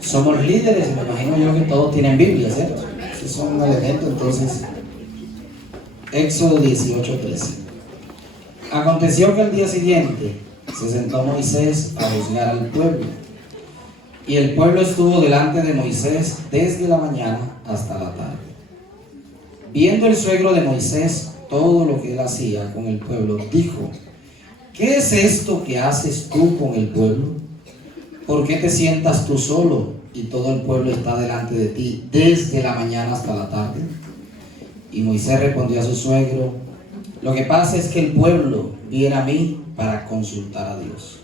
Somos líderes, me imagino yo que todos tienen Biblia, ¿cierto? Ese es un elemento. Entonces, Éxodo 18:13. Aconteció que al día siguiente se sentó Moisés a juzgar al pueblo, y el pueblo estuvo delante de Moisés desde la mañana hasta la tarde. Viendo el suegro de Moisés todo lo que él hacía con el pueblo, dijo: ¿qué es esto que haces tú con el pueblo? ¿Por qué te sientas tú solo y todo el pueblo está delante de ti desde la mañana hasta la tarde? Y Moisés respondió a su suegro: lo que pasa es que el pueblo viene a mí para consultar a Dios.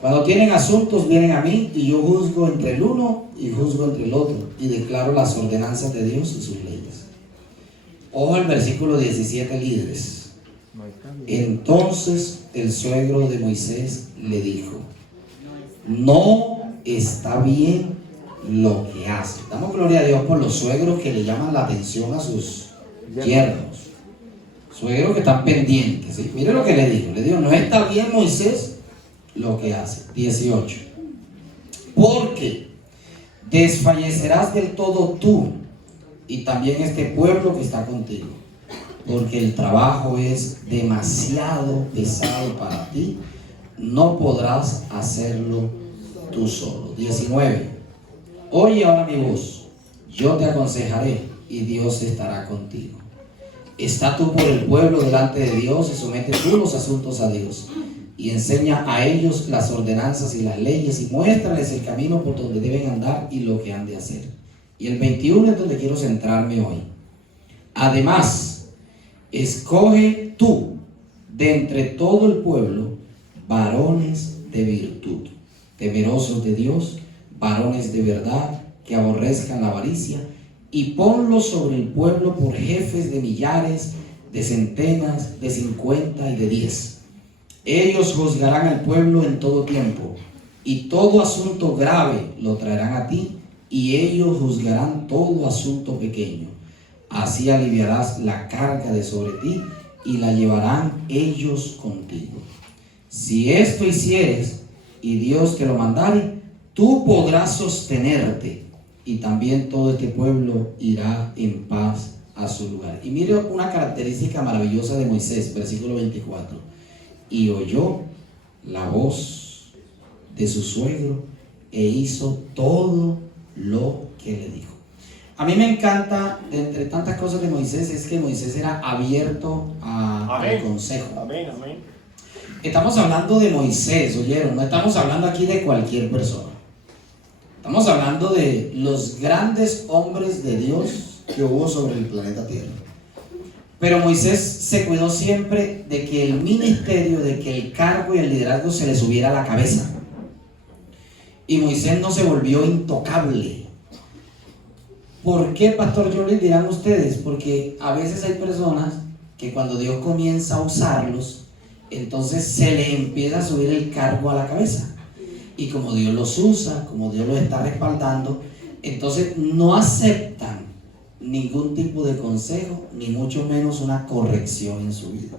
Cuando tienen asuntos vienen a mí, y yo juzgo entre el uno y juzgo entre el otro, y declaro las ordenanzas de Dios y sus leyes. Ojo al versículo 17, líderes. Entonces el suegro de Moisés le dijo: no está bien lo que hace. Damos gloria a Dios por los suegros que le llaman la atención a sus yernos. Suegros que están pendientes, ¿sí? Mire lo que le dijo. Le dijo: no está bien, Moisés, lo que hace. 18. Porque desfallecerás del todo tú y también este pueblo que está contigo, porque el trabajo es demasiado pesado para ti, no podrás hacerlo tú solo. 19. Oye ahora mi voz, yo te aconsejaré y Dios estará contigo. Está tú por el pueblo delante de Dios y somete tú los asuntos a Dios, y enseña a ellos las ordenanzas y las leyes, y muéstrales el camino por donde deben andar y lo que han de hacer. Y el 21 es donde quiero centrarme hoy. Además, escoge tú de entre todo el pueblo varones de virtud, temerosos de Dios, varones de verdad, que aborrezcan la avaricia, y ponlos sobre el pueblo por jefes de millares, de centenas, de 50 y de 10. Ellos juzgarán al pueblo en todo tiempo, y todo asunto grave lo traerán a ti, y ellos juzgarán todo asunto pequeño. Así aliviarás la carga de sobre ti, y la llevarán ellos contigo. Si esto hicieres, y Dios te lo mandare, tú podrás sostenerte, y también todo este pueblo irá en paz a su lugar. Y mire una característica maravillosa de Moisés, versículo 24. Y oyó la voz de su suegro e hizo todo lo que le dijo. A mí me encanta, entre tantas cosas de Moisés, es que Moisés era abierto al consejo. Amén, amén. Estamos hablando de Moisés, ¿oyeron? No estamos hablando aquí de cualquier persona. Estamos hablando de los grandes hombres de Dios que hubo sobre el planeta Tierra. Pero Moisés se cuidó siempre de que el ministerio, de que el cargo y el liderazgo se le subiera a la cabeza. Y Moisés no se volvió intocable. ¿Por qué, Pastor Joel? Dirán ustedes. Porque a veces hay personas que cuando Dios comienza a usarlos, entonces se le empieza a subir el cargo a la cabeza. Y como Dios los usa, como Dios los está respaldando, entonces no aceptan ningún tipo de consejo, ni mucho menos una corrección en su vida.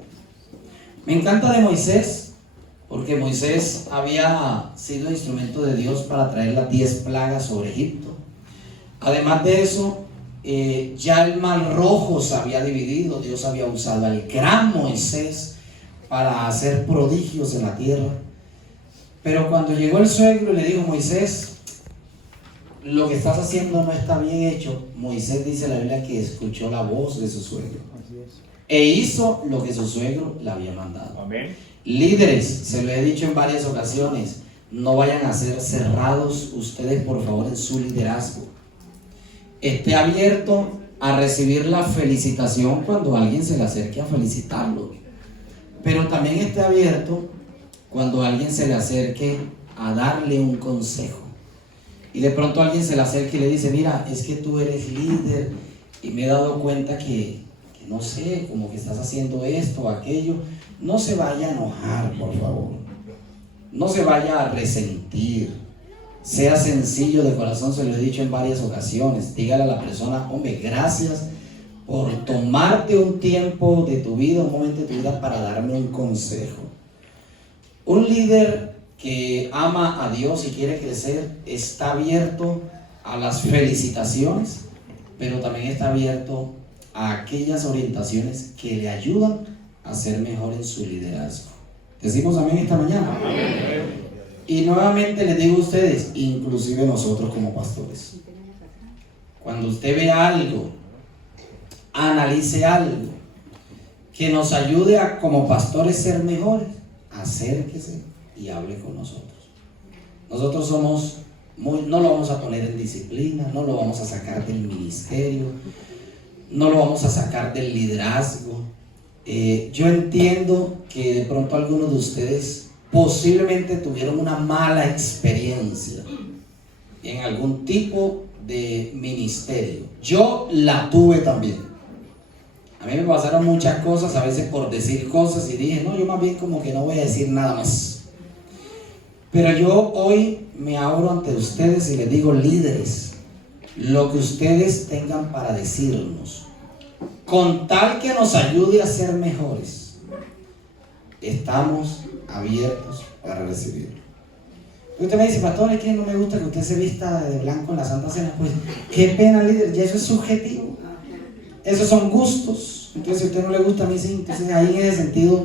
Me encanta de Moisés, porque Moisés había sido instrumento de Dios para traer las 10 plagas sobre Egipto. Además de eso, ya el mar rojo se había dividido. Dios había usado al gran Moisés para hacer prodigios en la tierra. Pero cuando llegó el suegro y le dijo: Moisés, lo que estás haciendo no está bien hecho, Moisés dice la Biblia que escuchó la voz de su suegro e hizo lo que su suegro le había mandado. Amén. Líderes, se lo he dicho en varias ocasiones, no vayan a ser cerrados ustedes, por favor, en su liderazgo. Esté abierto a recibir la felicitación cuando alguien se le acerque a felicitarlo, pero también esté abierto cuando alguien se le acerque a darle un consejo. Y de pronto alguien se le acerca y le dice: mira, es que tú eres líder y me he dado cuenta que no sé, como que estás haciendo esto o aquello. No se vaya a enojar, por favor. No se vaya a resentir. Sea sencillo de corazón, se lo he dicho en varias ocasiones. Dígale a la persona: hombre, gracias por tomarte un tiempo de tu vida, un momento de tu vida para darme un consejo. Un líder que ama a Dios y quiere crecer, está abierto a las felicitaciones, pero también está abierto a aquellas orientaciones que le ayudan a ser mejor en su liderazgo. ¿Decimos amén esta mañana? Amén. Y nuevamente les digo a ustedes, inclusive nosotros como pastores, cuando usted vea algo, analice algo que nos ayude a como pastores ser mejores, acérquese y hable con nosotros. Nosotros somos no lo vamos a poner en disciplina, no lo vamos a sacar del ministerio, no lo vamos a sacar del liderazgo. Yo entiendo que de pronto algunos de ustedes posiblemente tuvieron una mala experiencia en algún tipo de ministerio. Yo la tuve también. A mí me pasaron muchas cosas, a veces por decir cosas, y dije, no, yo más bien como que no voy a decir nada más. Pero yo hoy me abro ante ustedes y les digo, líderes, lo que ustedes tengan para decirnos, con tal que nos ayude a ser mejores, estamos abiertos para recibirlo. Usted me dice, pastor, es que no me gusta que usted se vista de blanco en la Santa Cena. Pues qué pena, líder, ya eso es subjetivo. Esos son gustos. Entonces, si a usted no le gusta, a mí sí. Entonces, ahí en ese sentido.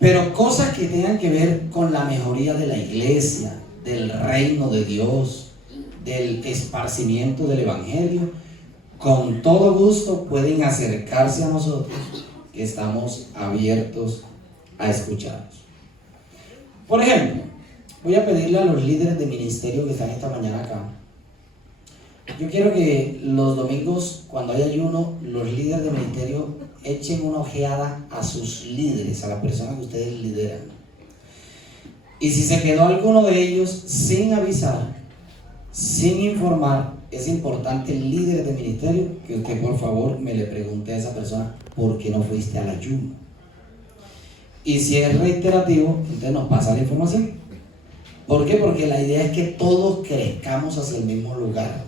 Pero cosas que tengan que ver con la mejoría de la iglesia, del reino de Dios, del esparcimiento del evangelio, con todo gusto pueden acercarse a nosotros, que estamos abiertos a escucharlos. Por ejemplo, voy a pedirle a los líderes de ministerio que están esta mañana acá. Yo quiero que los domingos, cuando haya ayuno, los líderes de ministerio echen una ojeada a sus líderes, a la persona que ustedes lideran. Y si se quedó alguno de ellos sin avisar, sin informar, es importante, el líder de ministerio, que usted por favor me le pregunte a esa persona, ¿por qué no fuiste al ayuno? Y si es reiterativo, entonces nos pasa la información. ¿Por qué? Porque la idea es que todos crezcamos hacia el mismo lugar.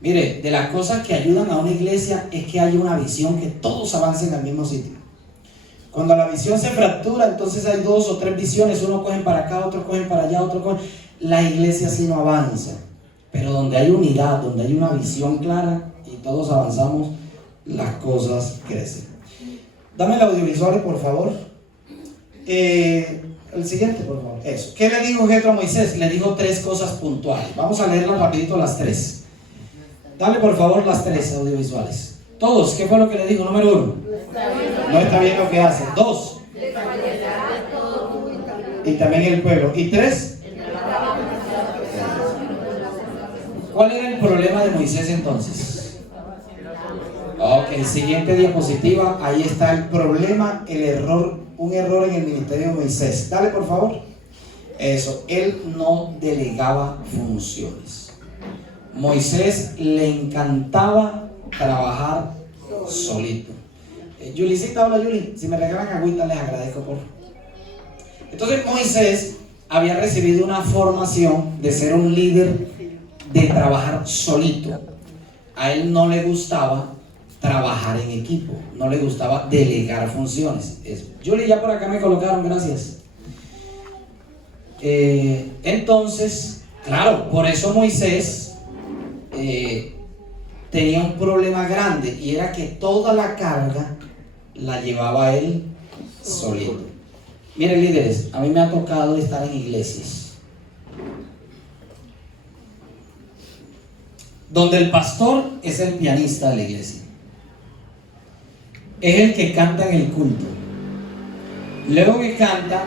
Mire, de las cosas que ayudan a una iglesia es que haya una visión, que todos avancen al mismo sitio. Cuando la visión se fractura, entonces hay 2 o 3 visiones, uno cogen para acá, otro cogen para allá, otro cogen. La iglesia así no avanza. Pero donde hay unidad, donde hay una visión clara y todos avanzamos, las cosas crecen. Dame el audiovisual, por favor. El siguiente, por favor. Eso. ¿Qué le dijo Jetro a Moisés? Le dijo 3 cosas puntuales. Vamos a leerlas rapidito las 3. Dale por favor las 3 audiovisuales. Todos, ¿qué fue lo que le dijo? Número 1. No está bien lo que hace. 2. Y también el pueblo. Y 3. ¿Cuál era el problema de Moisés entonces? Ok, siguiente diapositiva. Ahí está el problema, el error, un error en el ministerio de Moisés. Dale por favor. Eso, él no delegaba funciones. Moisés le encantaba trabajar solito. Yulicita, hola Yuli, si me regalan agüita les agradezco por favor. Entonces Moisés había recibido una formación de ser un líder, de trabajar solito. A él no le gustaba trabajar en equipo, no le gustaba delegar funciones. Yuli, ya por acá me colocaron, gracias. Entonces, claro, por eso Moisés tenía un problema grande, y era que toda la carga la llevaba él solito. Miren, líderes, a mí me ha tocado estar en iglesias donde el pastor es el pianista de la iglesia, es el que canta en el culto, luego que canta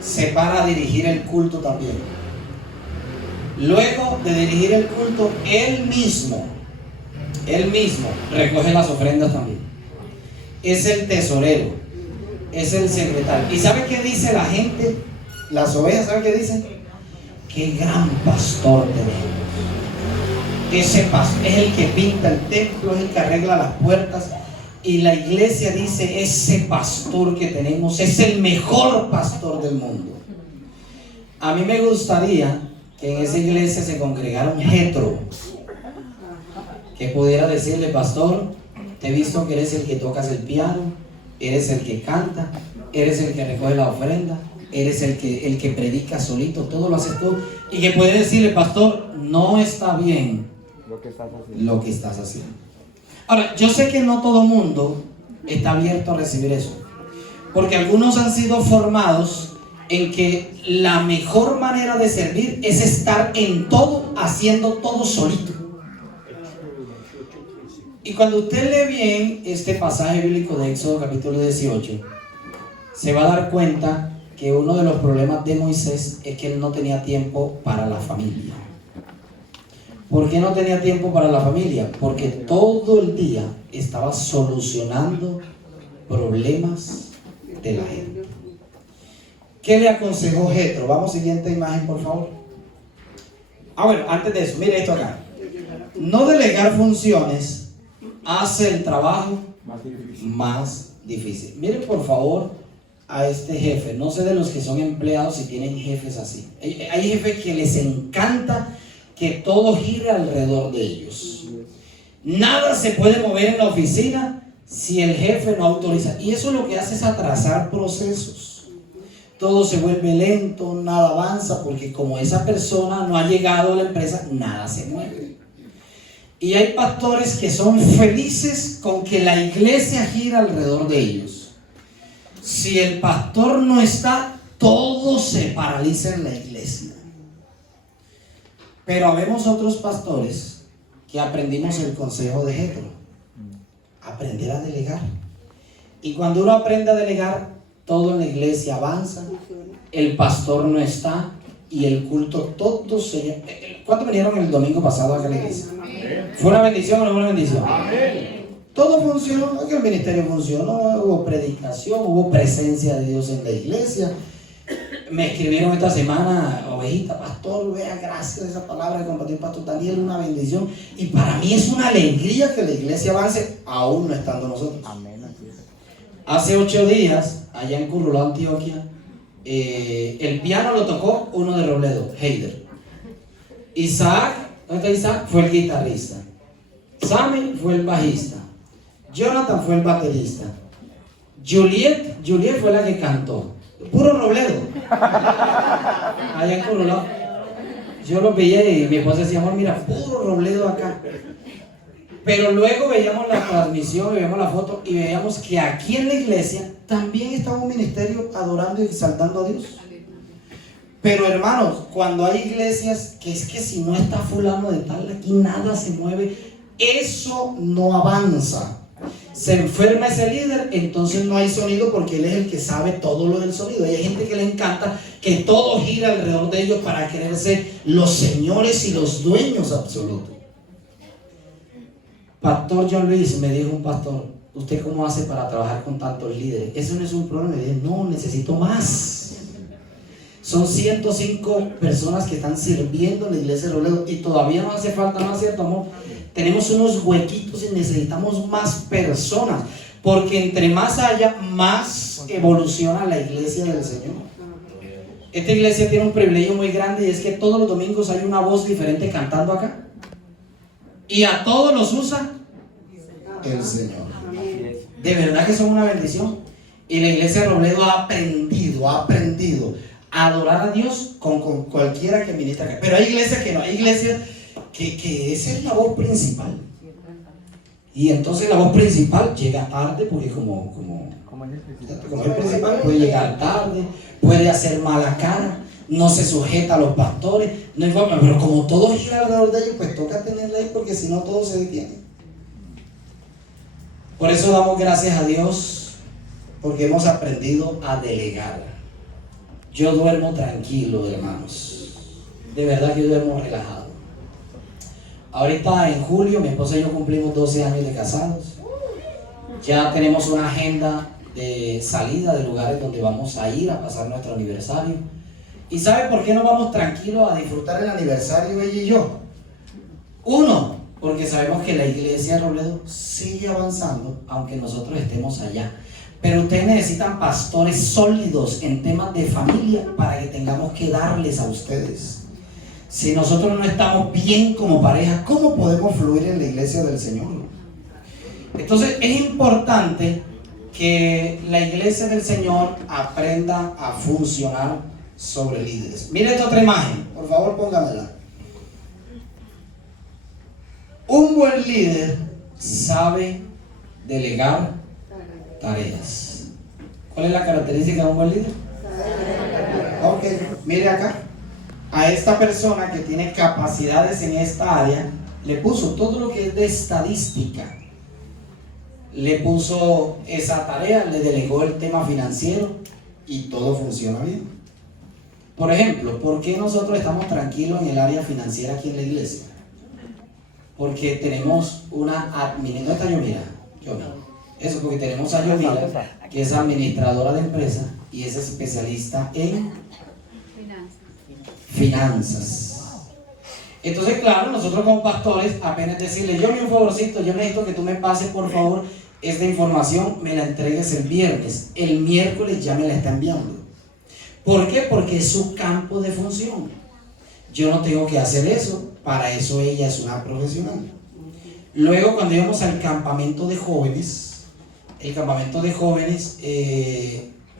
se para a dirigir el culto también. Luego de dirigir el culto, él mismo recoge las ofrendas también. Es el tesorero, es el secretario. ¿Y sabe qué dice la gente? Las ovejas, ¿sabe qué dicen? ¡Qué gran pastor tenemos! Ese pastor es el que pinta el templo, es el que arregla las puertas. Y la iglesia dice, ese pastor que tenemos es el mejor pastor del mundo. A mí me gustaría que en esa iglesia se congregara un Jetro que pudiera decirle, pastor, te he visto que eres el que tocas el piano, eres el que canta, eres el que recoge la ofrenda, eres el que predica solito, todo lo haces tú, y que puede decirle, pastor, no está bien lo que estás haciendo. Ahora, yo sé que no todo mundo está abierto a recibir eso, porque algunos han sido formados en que la mejor manera de servir es estar en todo, haciendo todo solito. Y cuando usted lee bien este pasaje bíblico de Éxodo capítulo 18, se va a dar cuenta que uno de los problemas de Moisés es que él no tenía tiempo para la familia. ¿Por qué no tenía tiempo para la familia? Porque todo el día estaba solucionando problemas de la gente. ¿Qué le aconsejó Jetro? Vamos, siguiente imagen, por favor. Bueno, antes de eso, mire esto acá. No delegar funciones hace el trabajo más difícil. Miren, por favor, a este jefe. No sé de los que son empleados si tienen jefes así. Hay jefes que les encanta que todo gire alrededor de ellos. Nada se puede mover en la oficina si el jefe no autoriza. Y eso lo que hace es atrasar procesos. Todo se vuelve lento, nada avanza, porque como esa persona no ha llegado a la empresa, nada se mueve. Y hay pastores que son felices con que la iglesia gira alrededor de ellos. Si el pastor no está, todo se paraliza en la iglesia. Pero habemos otros pastores que aprendimos el consejo de Jetro: aprender a delegar. Y cuando uno aprende a delegar, todo en la iglesia avanza, el pastor no está y el culto todo se... ¿Cuántos vinieron el domingo pasado acá a la iglesia? ¿Fue una bendición o no fue una bendición? Todo funcionó, el ministerio funcionó, hubo predicación, hubo presencia de Dios en la iglesia. Me escribieron esta semana, ovejita, pastor, vea, gracias a esa palabra que compartió el pastor Daniel, una bendición. Y para mí es una alegría que la iglesia avance, aún no estando nosotros. Amén. Hace 8 días, allá en Curulao, Antioquia, el piano lo tocó uno de Robledo, Heider. Isaac, ¿dónde está Isaac? Fue el guitarrista. Sammy fue el bajista. Jonathan fue el baterista. Juliet fue la que cantó. Puro Robledo. Allá en Curulao. Yo lo veía y mi esposa decía, amor, mira, puro Robledo acá. Pero luego veíamos la transmisión, veíamos la foto y veíamos que aquí en la iglesia también estaba un ministerio adorando y exaltando a Dios. Pero hermanos, cuando hay iglesias que es que si no está fulano de tal, aquí nada se mueve, eso no avanza. Se enferma ese líder, entonces no hay sonido porque él es el que sabe todo lo del sonido. Hay gente que le encanta que todo gira alrededor de ellos para querer ser los señores y los dueños absolutos. Pastor John Luis, me dijo un pastor, ¿usted cómo hace para trabajar con tantos líderes? Eso no es un problema. Me dije, no, necesito más. Son 105 personas que están sirviendo en la iglesia de Robledo y todavía nos hace falta más, ¿cierto, amor? Tenemos unos huequitos y necesitamos más personas, porque entre más haya, más evoluciona la iglesia del Señor. Esta iglesia tiene un privilegio muy grande y es que todos los domingos hay una voz diferente cantando acá. Y a todos los usa el Señor. De verdad que son una bendición. Y la iglesia de Robledo ha aprendido a adorar a Dios con cualquiera que ministra acá. Pero hay iglesias que no, hay iglesias que esa es la voz principal. Y entonces la voz principal llega tarde porque como es principal puede llegar tarde, puede hacer mala cara, no se sujeta a los pastores, no informa, pero como todo gira alrededor de ellos, pues toca tenerla ahí porque si no todo se detiene. Por eso damos gracias a Dios porque hemos aprendido a delegar. Yo duermo tranquilo, hermanos. De verdad que yo duermo relajado. Ahorita en julio mi esposa y yo cumplimos 12 años de casados. Ya tenemos una agenda de salida de lugares donde vamos a ir a pasar nuestro aniversario. ¿Y sabe por qué no vamos tranquilos a disfrutar el aniversario ella y yo? Uno, porque sabemos que la iglesia de Robledo sigue avanzando aunque nosotros estemos allá. Pero ustedes necesitan pastores sólidos en temas de familia para que tengamos que darles a ustedes. Si nosotros no estamos bien como pareja, ¿cómo podemos fluir en la iglesia del Señor? Entonces es importante que la iglesia del Señor aprenda a funcionar sobre líderes. Mire esta otra imagen, por favor póngamela. Un buen líder sabe delegar tareas. ¿Cuál es la característica de un buen líder? Ok, mire acá. A esta persona que tiene capacidades en esta área, le puso todo lo que es de estadística. Le puso esa tarea, le delegó el tema financiero y todo funciona bien. Por ejemplo, ¿por qué nosotros estamos tranquilos en el área financiera aquí en la iglesia? Porque tenemos una administradora, ¿no está Yomira? Eso, porque tenemos a Yomira, que es administradora de empresa y es especialista en finanzas. Entonces, claro, nosotros como pastores, apenas decirle, yo un favorcito, yo necesito que tú me pases, por favor, esta información, me la entregues el viernes. El miércoles ya me la está enviando. ¿Por qué? Porque es su campo de función. Yo no tengo que hacer eso, para eso ella es una profesional. Luego, cuando íbamos al campamento de jóvenes, el campamento de jóvenes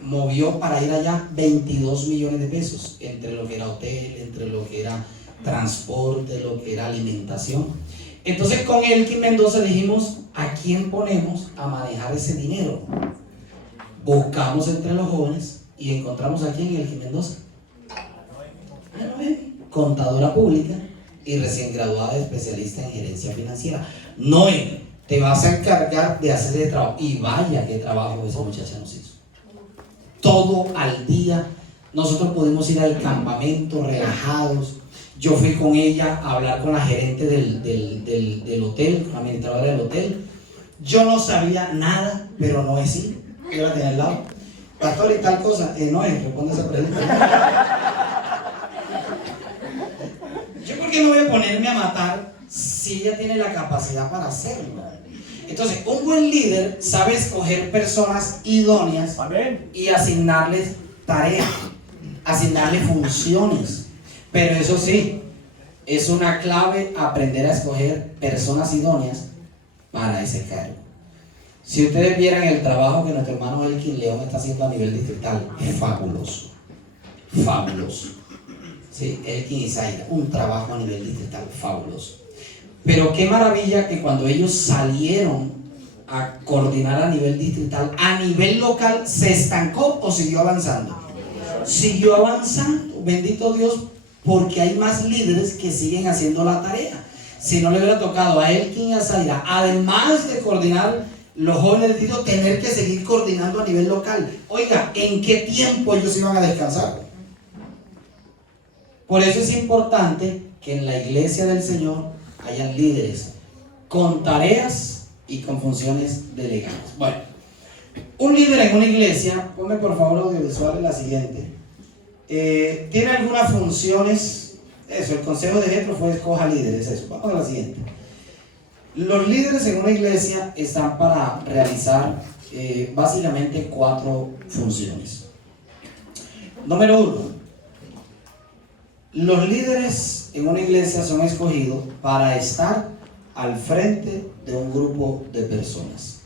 movió para ir allá 22 millones de pesos, entre lo que era hotel, entre lo que era transporte, lo que era alimentación. Entonces con Elkin Mendoza dijimos, ¿a quién ponemos a manejar ese dinero? Buscamos entre los jóvenes y encontramos aquí en Elkin Mendoza, contadora pública y recién graduada de especialista en gerencia financiera. Noé, te vas a encargar de hacer el trabajo. Y vaya qué trabajo esa muchacha nos hizo. Todo al día. Nosotros pudimos ir al campamento relajados. Yo fui con ella a hablar con la gerente del hotel, con la administradora del hotel. Yo no sabía nada, pero Noé sí. Yo la tenía al lado. Pastor, y tal cosa. Noé, responde esa pregunta. Yo, ¿por qué no voy a ponerme a matar si ella tiene la capacidad para hacerlo? Entonces, un buen líder sabe escoger personas idóneas y asignarles tareas, asignarles funciones. Pero eso sí, es una clave aprender a escoger personas idóneas para ese cargo. Si ustedes vieran el trabajo que nuestro hermano Elkin León está haciendo a nivel distrital, es fabuloso. Fabuloso. Sí, Elkin y Zaira, un trabajo a nivel distrital fabuloso. Pero qué maravilla que cuando ellos salieron a coordinar a nivel distrital, a nivel local, ¿se estancó o siguió avanzando? Siguió avanzando, bendito Dios, porque hay más líderes que siguen haciendo la tarea. Si no le hubiera tocado a Elkin y a Zaira, además de coordinar los jóvenes del distrito, tener que seguir coordinando a nivel local. Oiga, ¿en qué tiempo ellos iban a descansar? Por eso es importante que en la iglesia del Señor hayan líderes con tareas y con funciones delegadas. Bueno, un líder en una iglesia, ponme por favor audiovisual en la siguiente, tiene algunas funciones. Eso, el consejo de Jetro fue escoja líderes. Eso, vamos a la siguiente. Los líderes en una iglesia están para realizar básicamente 4 funciones. Número 1. Los líderes en una iglesia son escogidos para estar al frente de un grupo de personas.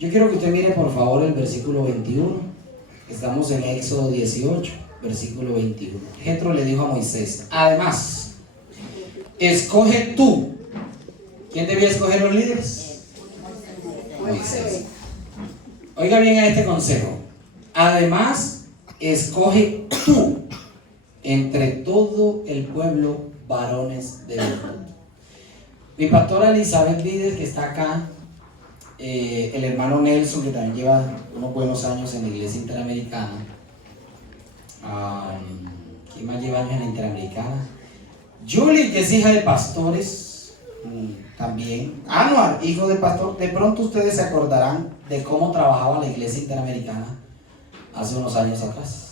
Yo quiero que usted mire por favor el versículo 21. Estamos en Éxodo 18, versículo 21. Jetro le dijo a Moisés, además, escoge tú. ¿Quién debía escoger los líderes? Moisés. Oiga bien a este consejo. Además, escoge tú entre todo el pueblo varones de virtud. Mi pastora Elizabeth Líder, que está acá, el hermano Nelson, que también lleva unos buenos años en la iglesia interamericana. ¿Quién más lleva años en la interamericana? Julie, que es hija de pastores, también. Anuar, hijo de pastor. De pronto ustedes se acordarán de cómo trabajaba la iglesia interamericana hace unos años atrás.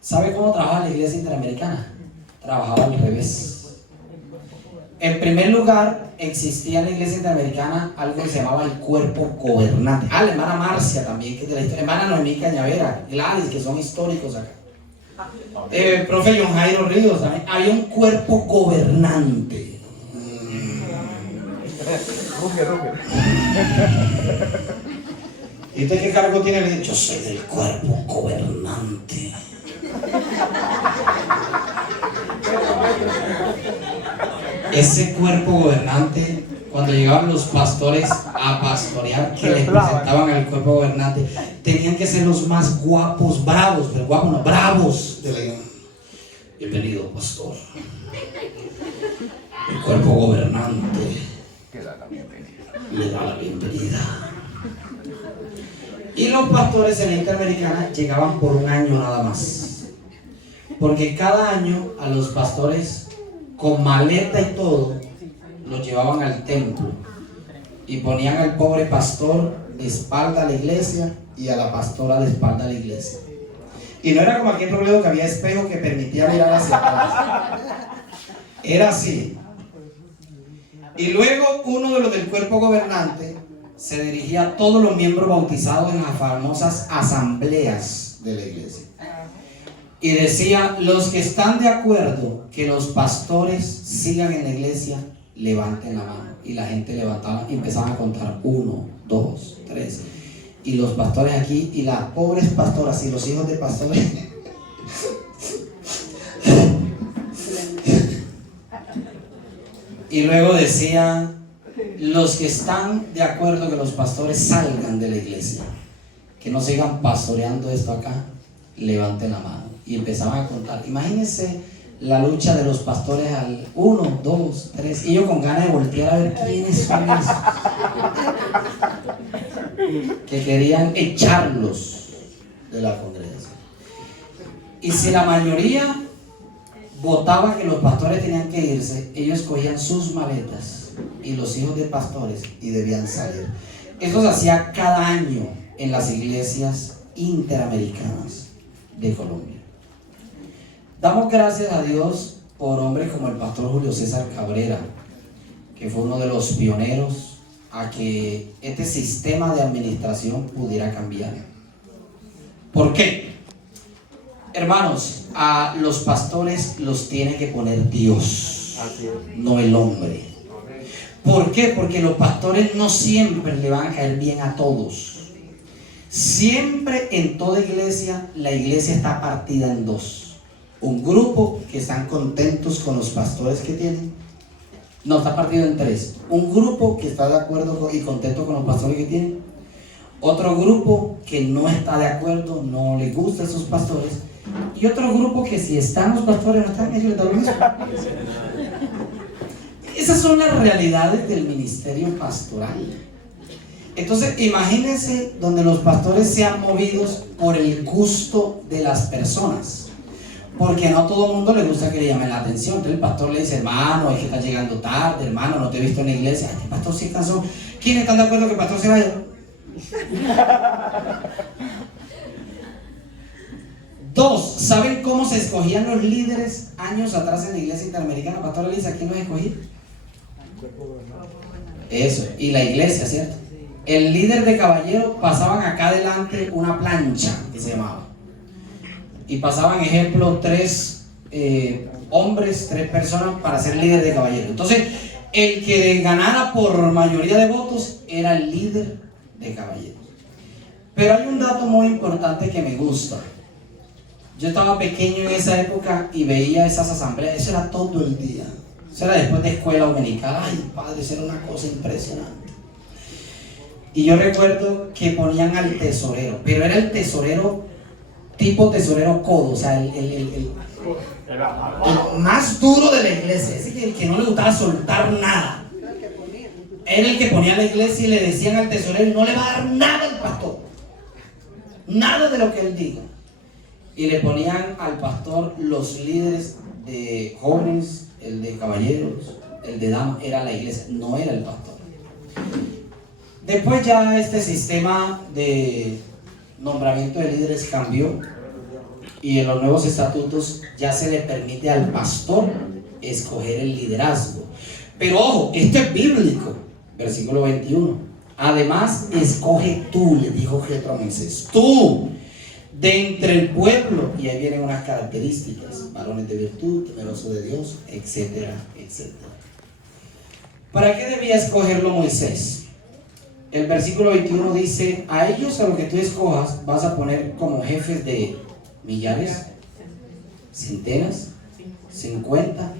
¿Sabe cómo trabajaba la iglesia interamericana? Trabajaba al revés. En primer lugar, existía en la iglesia interamericana algo que se llamaba el cuerpo gobernante. La hermana Marcia también, que es de la historia. Hermana Noemí Cañavera, Gladys, que son históricos acá. Profe John Jairo Ríos también. Había un cuerpo gobernante. ¿Y usted qué cargo tiene? Le dice, yo soy del cuerpo gobernante. Ese cuerpo gobernante, cuando llegaban los pastores a pastorear, que les presentaban al cuerpo gobernante, tenían que ser los más guapos, bravos, pero guapos no, bravos. Bienvenido, pastor. El cuerpo gobernante le da la bienvenida. Y los pastores en la Interamericana llegaban por un año nada más, porque cada año a los pastores con maleta y todo los llevaban al templo y ponían al pobre pastor de espalda a la iglesia y a la pastora de espalda a la iglesia. Y no era como aquí en Robledo que había espejo que permitía mirar hacia atrás. Era así. Y luego uno de los del cuerpo gobernante se dirigía a todos los miembros bautizados en las famosas asambleas de la iglesia. Y decía, los que están de acuerdo que los pastores sigan en la iglesia, levanten la mano. Y la gente levantaba y empezaban a contar 1, 2, 3. Y los pastores aquí, y las pobres pastoras y los hijos de pastores. Y luego decía, los que están de acuerdo que los pastores salgan de la iglesia, que no sigan pastoreando esto acá, levanten la mano. Y empezaban a contar. Imagínense la lucha de los pastores al 1, 2, 3. Y yo con ganas de voltear a ver quiénes son esos que querían echarlos de la congregación. Y si la mayoría votaba que los pastores tenían que irse, ellos cogían sus maletas y los hijos de pastores y debían salir. Esto se hacía cada año en las iglesias interamericanas de Colombia. Damos gracias a Dios por hombres como el pastor Julio César Cabrera, que fue uno de los pioneros a que este sistema de administración pudiera cambiar. ¿Por qué? Hermanos, a los pastores los tiene que poner Dios, no el hombre. ¿Por qué? Porque los pastores no siempre le van a caer bien a todos. Siempre en toda iglesia, la iglesia está partida en dos. Un grupo que están contentos con los pastores que tienen. No, está partido en 3. Un grupo que está de acuerdo y contento con los pastores que tienen. Otro grupo que no está de acuerdo, no le gustan sus pastores. Y otro grupo que si están los pastores no están, ellos les da lo mismo. Esas son las realidades del ministerio pastoral. Entonces imagínense donde los pastores sean movidos por el gusto de las personas. Porque no a todo el mundo le gusta que le llamen la atención. Entonces el pastor le dice, hermano, es que está llegando tarde, hermano, no te he visto en la iglesia. Ay, el pastor sí cansó. ¿Quiénes están de acuerdo que el pastor se vaya? 2, ¿saben cómo se escogían los líderes años atrás en la iglesia interamericana? Pastor le dice, ¿a quién los escogí? Eso, y la iglesia, ¿cierto? El líder de caballero pasaban acá adelante una plancha que se llamaba. Y pasaban, ejemplo, 3 hombres, 3 personas para ser líder de caballero. Entonces, el que ganara por mayoría de votos era el líder de caballeros. Pero hay un dato muy importante que me gusta. Yo estaba pequeño en esa época y veía esas asambleas. Eso era todo el día. Eso era después de escuela dominical. Ay, padre, eso era una cosa impresionante. Y yo recuerdo que ponían al tesorero, pero era el tesorero tipo tesorero codo, o sea, el más duro de la iglesia, es decir, el que no le gustaba soltar nada. Era el que ponía la iglesia y le decían al tesorero, no le va a dar nada al pastor, nada de lo que él diga. Y le ponían al pastor los líderes de jóvenes, el de caballeros, el de damas, era la iglesia, no era el pastor. Después ya este sistema de nombramiento de líderes cambió y en los nuevos estatutos ya se le permite al pastor escoger el liderazgo. Pero ojo, esto es bíblico, versículo 21. Además, escoge tú, le dijo Jetro a Moisés, tú, de entre el pueblo, y ahí vienen unas características, varones de virtud, temerosos de Dios, etcétera, etcétera. ¿Para qué debía escogerlo Moisés? El versículo 21 dice: a ellos, a lo que tú escojas, vas a poner como jefes de millares, centenas, 50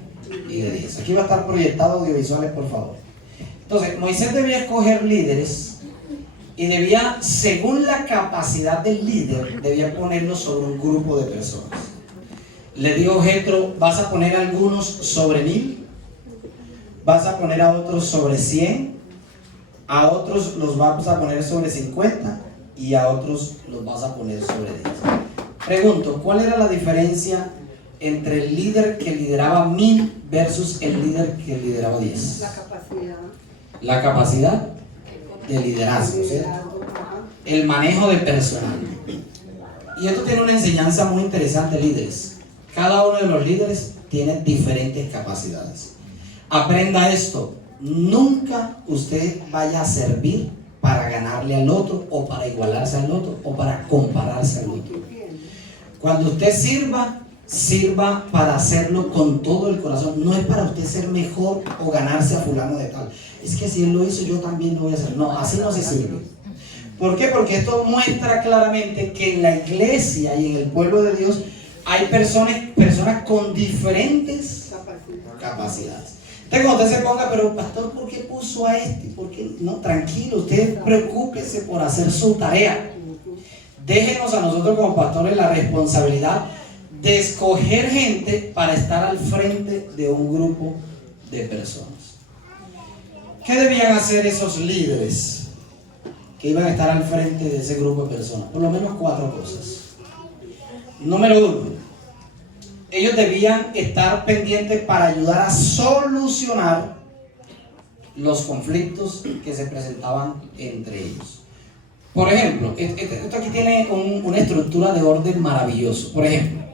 y de 10. Aquí va a estar proyectado audiovisuales, por favor. Entonces, Moisés debía escoger líderes y debía, según la capacidad del líder, debía ponerlos sobre un grupo de personas. Le dijo Jetro: vas a poner a algunos sobre 1000, vas a poner a otros sobre 100, a otros los vas a poner sobre 50 y a otros los vas a poner sobre 10. Pregunto, ¿cuál era la diferencia entre el líder que lideraba 1000 versus el líder que lideraba 10? La capacidad. La capacidad de liderazgo, ¿cierto? El manejo de personal. Y esto tiene una enseñanza muy interesante, líderes. Cada uno de los líderes tiene diferentes capacidades. Aprenda esto: nunca usted vaya a servir para ganarle al otro, o para igualarse al otro, o para compararse al otro. Cuando usted sirva para hacerlo con todo el corazón. No es para usted ser mejor o ganarse a fulano de tal. Es que si él lo hizo, yo también lo voy a hacer. No, así no se sirve. ¿Por qué? Porque esto muestra claramente que en la iglesia y en el pueblo de Dios hay personas con diferentes capacidades. Entonces, cuando usted se ponga: pero pastor, ¿por qué puso a este? ¿Por qué? No, tranquilo, usted preocúpese por hacer su tarea. Déjenos a nosotros como pastores la responsabilidad de escoger gente para estar al frente de un grupo de personas. ¿Qué debían hacer esos líderes que iban a estar al frente de ese grupo de personas? Por lo menos 4 cosas. Número 1, ellos debían estar pendientes para ayudar a solucionar los conflictos que se presentaban entre ellos. Por ejemplo, esto aquí tiene una estructura de orden maravilloso. Por ejemplo,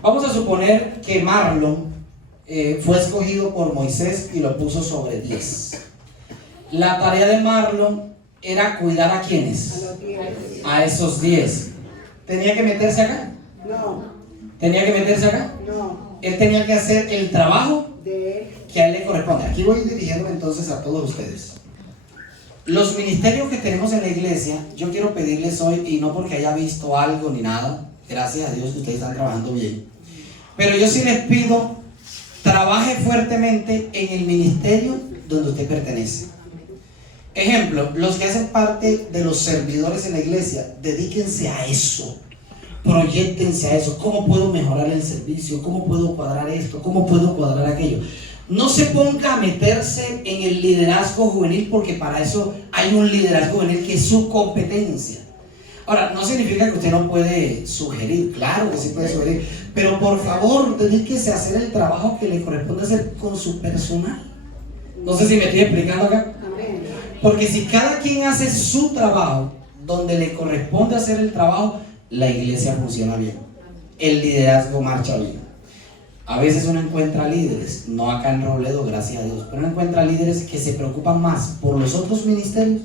vamos a suponer que Marlon fue escogido por Moisés y lo puso sobre 10. La tarea de Marlon era cuidar ¿a quiénes? A los 10. A esos 10. ¿Tenía que meterse acá? No. ¿Tenía que meterse acá? No. Él tenía que hacer el trabajo De él. que a él le corresponde. Aquí voy dirigiendo entonces a todos ustedes. Los ministerios que tenemos en la iglesia, yo quiero pedirles hoy, y no porque haya visto algo ni nada, gracias a Dios que ustedes están trabajando bien, pero yo sí les pido: trabaje fuertemente en el ministerio donde usted pertenece. Ejemplo, los que hacen parte de los servidores en la iglesia, dedíquense a eso, proyéctense a eso. ¿Cómo puedo mejorar el servicio? ¿Cómo puedo cuadrar esto? ¿Cómo puedo cuadrar aquello? No se ponga a meterse en el liderazgo juvenil, porque para eso hay un liderazgo juvenil que es su competencia. Ahora, no significa que usted no puede sugerir, claro que sí puede sugerir, pero por favor, dedíquese a hacer el trabajo que le corresponde hacer con su personal. No sé si me estoy explicando acá. Porque si cada quien hace su trabajo donde le corresponde hacer el trabajo, la iglesia funciona bien, el liderazgo marcha bien. A veces uno encuentra líderes, no acá en Robledo, gracias a Dios, pero uno encuentra líderes que se preocupan más por los otros ministerios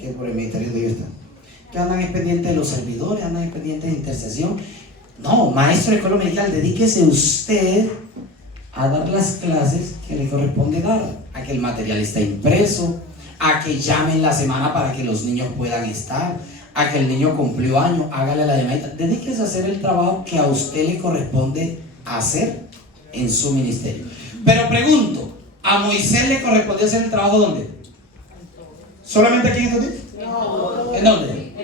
que por el ministerio de ellos. Que andan pendientes de los servidores, andan pendientes de intercesión. No, maestro de escuela dominical, dedíquese usted a dar las clases que le corresponde dar, a que el material esté impreso, a que llamen la semana para que los niños puedan estar, a que el niño cumplió año, hágale la llamadita. Dedíquese a hacer el trabajo que a usted le corresponde hacer en su ministerio. Pero pregunto, ¿a Moisés le correspondió hacer el trabajo dónde? ¿Solamente aquí en estos días? No. ¿En dónde?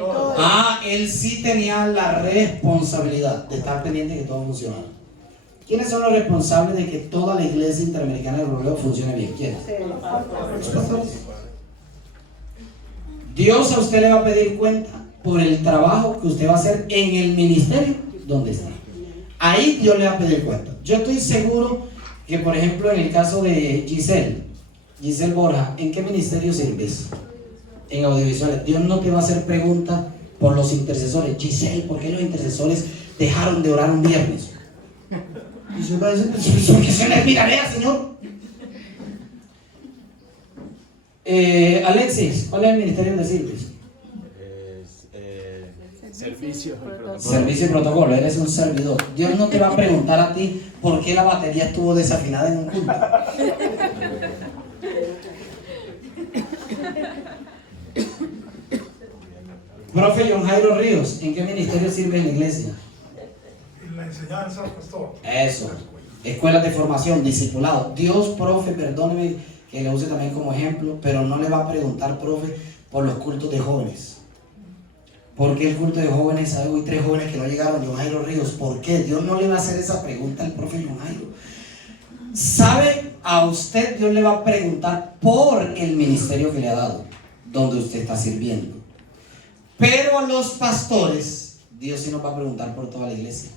Él sí tenía la responsabilidad de estar pendiente de que todo funcionara. ¿Quiénes son los responsables de que toda la iglesia interamericana de Robledo funcione bien? ¿Quiénes? Los pastores. Dios a usted le va a pedir cuenta por el trabajo que usted va a hacer en el ministerio donde está. Ahí Dios le va a pedir cuenta. Yo estoy seguro que, por ejemplo, en el caso de Giselle Borja, ¿en qué ministerio sirves? En audiovisuales. Dios no te va a hacer preguntas por los intercesores. Giselle, ¿por qué los intercesores dejaron de orar un viernes? Y se va a decir: porque se les mirarea, Señor. Alexis, ¿cuál es el ministerio de sirves? Servicio y protocolo. Servicio y protocolo, eres un servidor. Dios no te va a preguntar a ti por qué la batería estuvo desafinada en un culto. Profe John Jairo Ríos, ¿en qué ministerio sirve en la iglesia? En la enseñanza, pastor. Eso, escuelas de formación, discipulado. Dios, profe, perdóneme que le use también como ejemplo, pero no le va a preguntar, profe, por los cultos de jóvenes. ¿Por qué el culto de jóvenes? Hay 3 jóvenes que no llegaron, John Jairo Ríos. ¿Por qué? Dios no le va a hacer esa pregunta al profe John Jairo. ¿Sabe? A usted Dios le va a preguntar por el ministerio que le ha dado, donde usted está sirviendo. Pero a los pastores, Dios sí nos va a preguntar por toda la iglesia.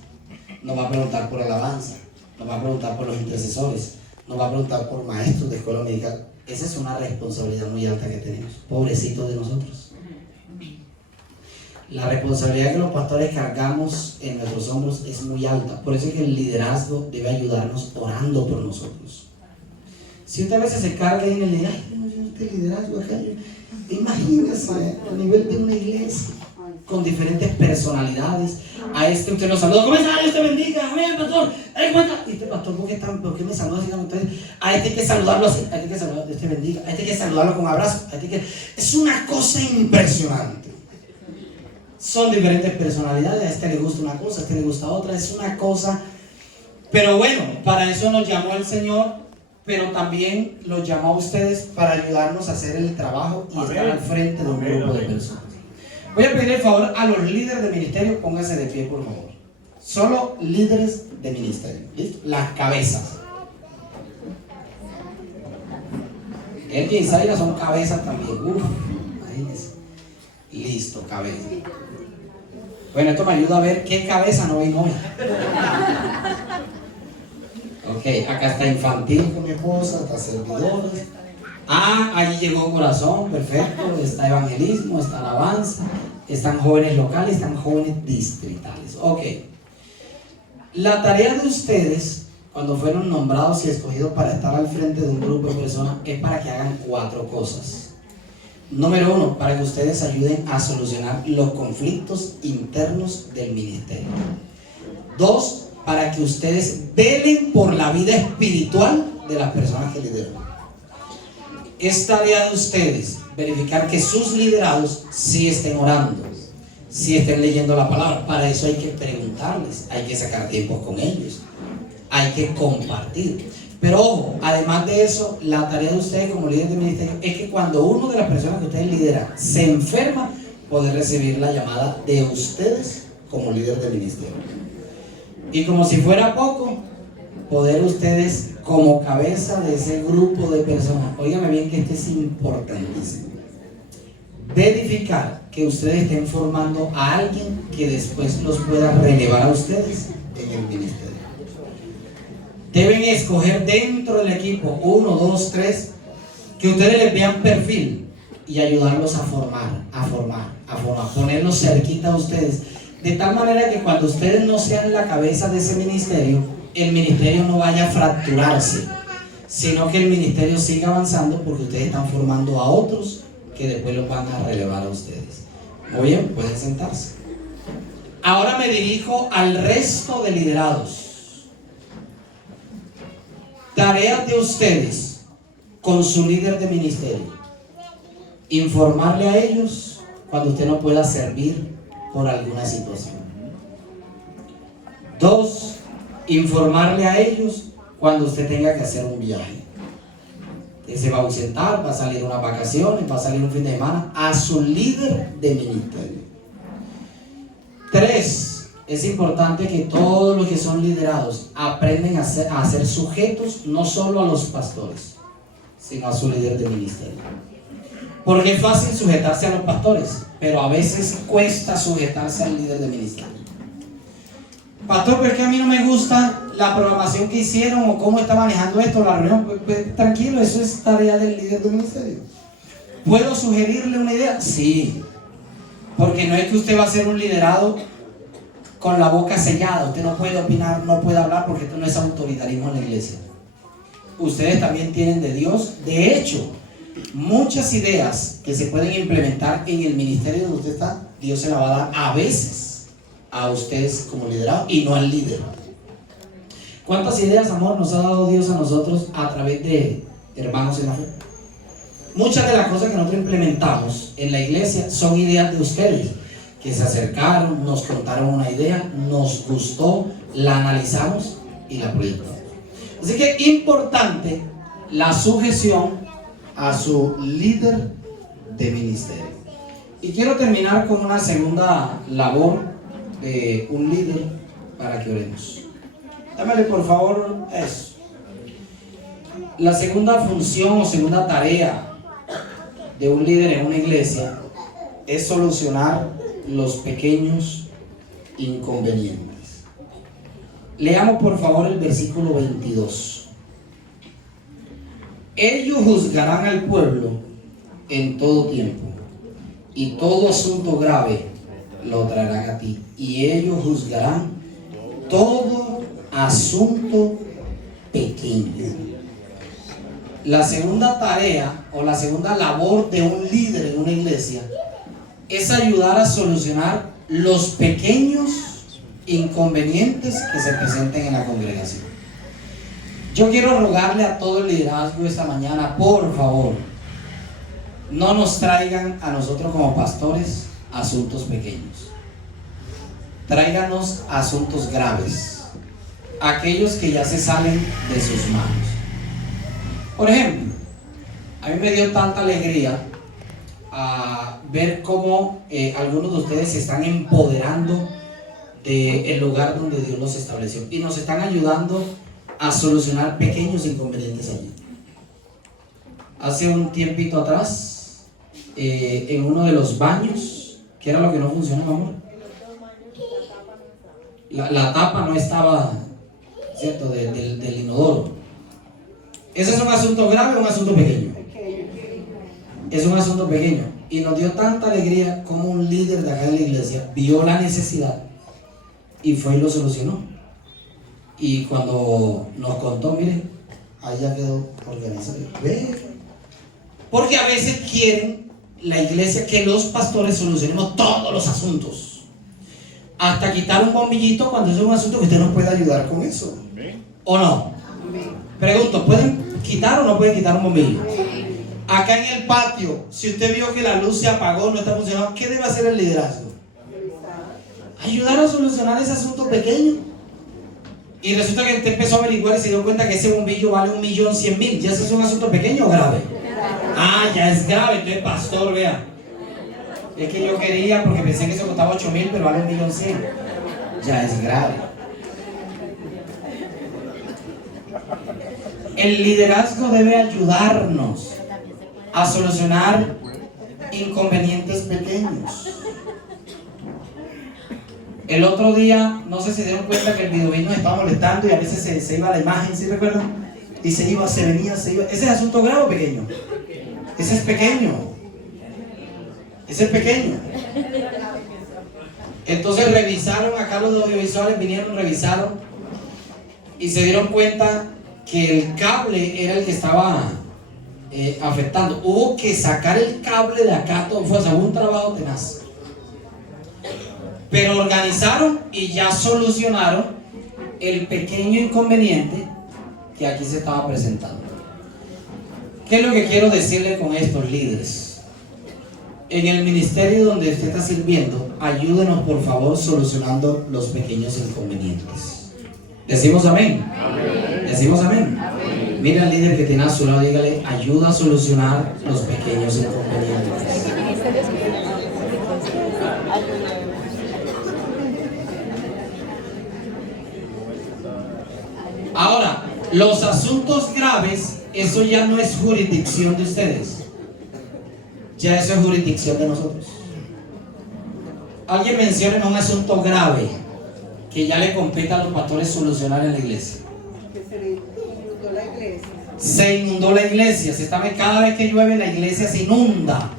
Nos va a preguntar por alabanza, nos va a preguntar por los intercesores, nos va a preguntar por maestros de escuela dominical. Esa es una responsabilidad muy alta que tenemos, pobrecitos de nosotros. La responsabilidad que los pastores cargamos en nuestros hombros es muy alta. Por eso es que el liderazgo debe ayudarnos orando por nosotros. Si usted a veces se carga y le dice, ay, no, yo este liderazgo acá, imagínese a nivel de una iglesia con diferentes personalidades. A este usted lo saluda, ¿cómo está? Dios te bendiga, amén, pastor. ¿Cómo está? Y este pastor, ¿por qué me saluda así con ustedes? A este hay que saludarlo así, a este hay que saludarlo, Dios te bendiga, a este hay que saludarlo con abrazo, a este hay que... Es una cosa impresionante. Son diferentes personalidades, a este le gusta una cosa, a este le gusta otra, es una cosa. Pero bueno, para eso nos llamó el Señor, pero también los llamó a ustedes para ayudarnos a hacer el trabajo y estar al frente de un grupo de personas. Voy a pedir el favor a los líderes de ministerio, pónganse de pie por favor. Solo líderes de ministerio, ¿listo? Las cabezas. El y Zaira son cabezas también. Imagínense. Listo, cabeza. Bueno, esto me ayuda a ver qué cabeza no vino hoy. Ok, acá está infantil con mi esposa, está servidores. Allí llegó corazón, perfecto. Está evangelismo, está alabanza, están jóvenes locales, están jóvenes distritales. Ok. La tarea de ustedes, cuando fueron nombrados y escogidos para estar al frente de un grupo de personas, es para que hagan 4 cosas. Número 1, para que ustedes ayuden a solucionar los conflictos internos del ministerio. 2, para que ustedes velen por la vida espiritual de las personas que lideran. Es tarea de ustedes verificar que sus liderados sí estén orando, sí estén leyendo la palabra. Para eso hay que preguntarles, hay que sacar tiempos con ellos, hay que compartir. Pero ojo, además de eso, la tarea de ustedes como líderes de ministerio es que cuando uno de las personas que ustedes lideran se enferma, poder recibir la llamada de ustedes como líder de ministerio. Y como si fuera poco, poder ustedes como cabeza de ese grupo de personas, óigame bien que esto es importantísimo, verificar que ustedes estén formando a alguien que después los pueda relevar a ustedes en el ministerio. Deben escoger dentro del equipo 1, 2, 3 que ustedes les vean perfil y ayudarlos a formar, ponerlos cerquita a ustedes, de tal manera que cuando ustedes no sean la cabeza de ese ministerio, el ministerio no vaya a fracturarse, sino que el ministerio siga avanzando porque ustedes están formando a otros que después los van a relevar a ustedes. Muy bien, pueden sentarse. Ahora me dirijo al resto de liderados. Tareas de ustedes con su líder de ministerio: informarle a ellos cuando usted no pueda servir por alguna situación. 2, informarle a ellos cuando usted tenga que hacer un viaje. Usted se va a ausentar, va a salir unas vacaciones, va a salir un fin de semana, a su líder de ministerio. 3, es importante que todos los que son liderados aprendan a ser sujetos no solo a los pastores, sino a su líder de ministerio. Porque es fácil sujetarse a los pastores, pero a veces cuesta sujetarse al líder de ministerio. Pastor, pero es que a mí no me gusta la programación que hicieron o cómo está manejando esto, la reunión. Pues, tranquilo, eso es tarea del líder de ministerio. ¿Puedo sugerirle una idea? Sí, porque no es que usted va a ser un liderado con la boca sellada. Usted no puede opinar, no puede hablar, porque esto no es autoritarismo en la iglesia. Ustedes también tienen de Dios. De hecho, muchas ideas que se pueden implementar en el ministerio donde usted está, Dios se la va a dar a veces a ustedes como liderado y no al líder. ¿Cuántas ideas, amor, nos ha dado Dios a nosotros a través de hermanos en la fe? muchas de las cosas que nosotros implementamos en la iglesia son ideas de ustedes, que se acercaron, nos contaron una idea, nos gustó, la analizamos y la proyectamos. Así que importante la sujeción a su líder de ministerio. Y quiero terminar con una segunda labor de un líder para que oremos. Dámele por favor eso. La segunda función o segunda tarea de un líder en una iglesia es solucionar los pequeños inconvenientes. Leamos por favor el versículo 22. Ellos juzgarán al pueblo en todo tiempo, y todo asunto grave lo traerán a ti, y ellos juzgarán todo asunto pequeño. La segunda tarea o la segunda labor de un líder en una iglesia es ayudar a solucionar los pequeños inconvenientes que se presenten en la congregación. Yo quiero rogarle a todo el liderazgo esta mañana, por favor, no nos traigan a nosotros como pastores asuntos pequeños. Tráiganos asuntos graves, aquellos que ya se salen de sus manos. Por ejemplo, a mí me dio tanta alegría ver cómo algunos de ustedes se están empoderando del lugar donde Dios los estableció y nos están ayudando a solucionar pequeños inconvenientes allí. Hace un tiempito atrás, en uno de los baños, ¿qué era lo que no funcionaba, amor? La tapa no estaba, ¿cierto?, del inodoro. ¿Ese es un asunto grave o un asunto pequeño? Es un asunto pequeño. Y nos dio tanta alegría como un líder de acá de la iglesia vio la necesidad y fue y lo solucionó. Y cuando nos contó, mire, ahí ya quedó organizado. Porque a veces quieren la iglesia que los pastores solucionemos todos los asuntos. Hasta quitar un bombillito cuando es un asunto que usted nos puede ayudar con eso. ¿O no? Pregunto, ¿pueden quitar o no pueden quitar un bombillo? Acá en el patio, si usted vio que la luz se apagó, no está funcionando, ¿qué debe hacer el liderazgo? Ayudar a solucionar ese asunto pequeño. Y resulta que usted empezó a averiguar y se dio cuenta que ese bombillo vale 1.100.000. ¿Ya ese es un asunto pequeño o grave? Ah, ya es grave. Entonces, pastor, vea, es que yo quería porque pensé que eso costaba 8.000, pero vale 1.100.000. Ya es grave. El liderazgo debe ayudarnos a solucionar inconvenientes pequeños. El otro día, no sé si se dieron cuenta que el videobeat nos estaba molestando y a veces se iba la imagen, ¿sí recuerdan? Y se iba, se venía, se iba. ¿Ese es asunto grave o pequeño? Ese es pequeño. Ese es pequeño. Entonces revisaron acá los audiovisuales, vinieron, revisaron y se dieron cuenta que el cable era el que estaba afectando. Hubo que sacar el cable de acá, todo fue un trabajo tenaz. Pero organizaron y ya solucionaron el pequeño inconveniente que aquí se estaba presentando. ¿Qué es lo que quiero decirle con estos líderes? En el ministerio donde usted está sirviendo, ayúdenos por favor solucionando los pequeños inconvenientes. ¿Decimos amén? Amén. ¿Decimos amén? Amén. Mira al líder que tiene a su lado, dígale, ayuda a solucionar los pequeños inconvenientes. Ahora, los asuntos graves, eso ya no es jurisdicción de ustedes. Ya eso es jurisdicción de nosotros. Alguien menciona un asunto grave que ya le compete a los pastores solucionar en la iglesia. Que se inundó la iglesia. Se inundó la iglesia. Cada vez que llueve la iglesia se inunda.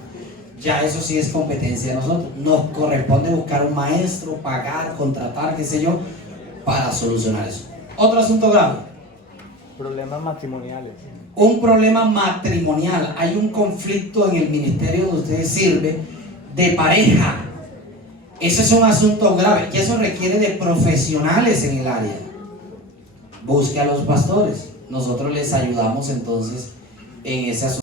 Ya eso sí es competencia de nosotros. Nos corresponde buscar un maestro, pagar, contratar, qué sé yo, para solucionar eso. Otro asunto grave. Problemas matrimoniales. Un problema matrimonial. Hay un conflicto en el ministerio donde usted sirve de pareja. Ese es un asunto grave y eso requiere de profesionales en el área. Busque a los pastores. Nosotros les ayudamos entonces en ese asunto.